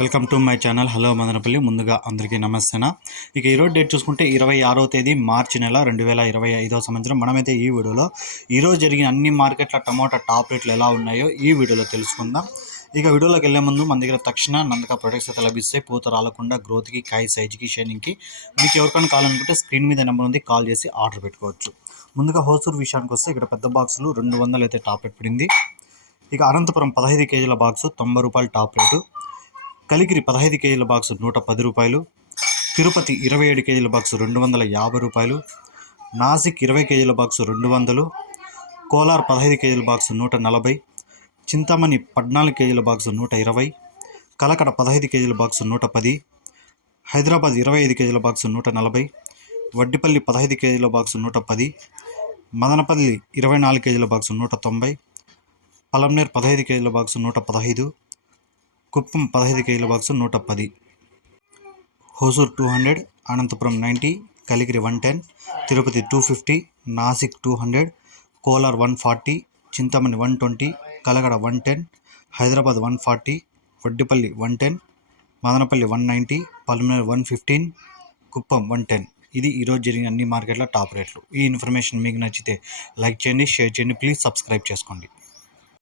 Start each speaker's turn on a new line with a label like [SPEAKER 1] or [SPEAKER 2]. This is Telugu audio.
[SPEAKER 1] Welcome to my channel. Hello Madanapalle. ముందుగా అందరికీ నమస్తేనా. ఇక ఈరోజు డేట్ చూసుకుంటే ఇరవై ఆరో తేదీ మార్చి నెల రెండు వేల ఇరవై ఐదో సంవత్సరం. మనమైతే ఈ వీడియోలో ఈరోజు జరిగిన అన్ని మార్కెట్ల టమోటా టాప్ రేట్లు ఎలా ఉన్నాయో ఈ వీడియోలో తెలుసుకుందాం. ఇక వీడియోలోకి వెళ్ళే ముందు మన దగ్గర తక్షణ నందక ప్రొడక్ట్స్ అయితే లభిస్తాయి. పూత రాలకుండా గ్రోత్కి కాయ సైజ్కి షైనింగ్కి మీకు ఎవరికైనా కావాలనుకుంటే స్క్రీన్ మీద నెంబర్ ఉంది కాల్ చేసి ఆర్డర్ పెట్టుకోవచ్చు. ముందుగా హోసూర్ విషయానికి వస్తే ఇక్కడ పెద్ద బాక్సులు రెండు వందలు అయితే టాప్ రేట్ పడింది. ఇక అనంతపురం పదహైదు కేజీల బాక్సు తొంభై రూపాయలు టాప్ రేటు. కలిగిరి పదహైదు కేజీల బాక్సు నూట పది రూపాయలు తిరుపతి ఇరవై ఏడు కేజీల బాక్సు రెండు వందల యాభై రూపాయలు నాసిక్ ఇరవై కేజీల బాక్సు రెండు వందలు కోలార్ పదహైదు కేజీల బాక్సు నూట నలభై చింతామణి పద్నాలుగు కేజీల బాక్సు నూట ఇరవై కలకడ పదహైదు కేజీల బాక్సు నూట పది హైదరాబాద్ ఇరవై ఐదు కేజీల బాక్సు నూట నలభై వడ్డిపల్లి పదహైదు కేజీల బాక్సు నూట పది మదనపల్లి ఇరవై నాలుగు కేజీల బాక్సు నూట తొంభై పలంనేర్ పదహైదు కేజీల బాక్సు నూట పదహైదు కుప్పం పదహైదు కేజీల బాక్సు నూట పది. Hosur two hundred Anantapur ninety Kaligiri one ten Tirupati two fifty Nashik two hundred Kolar one forty Chintamani one twenty Kalagada one ten Hyderabad one forty Vaddipalli one ten Madanapalle one ninety Palamaner one fifteen Kuppam one ten. ఇది ఈరోజు జరిగిన అన్ని మార్కెట్ల టాప్ రేట్లు. ఈ ఇన్ఫర్మేషన్ మీకు నచ్చితే లైక్ చేయండి షేర్ చేయండి ప్లీజ్ సబ్స్క్రైబ్ చేసుకోండి.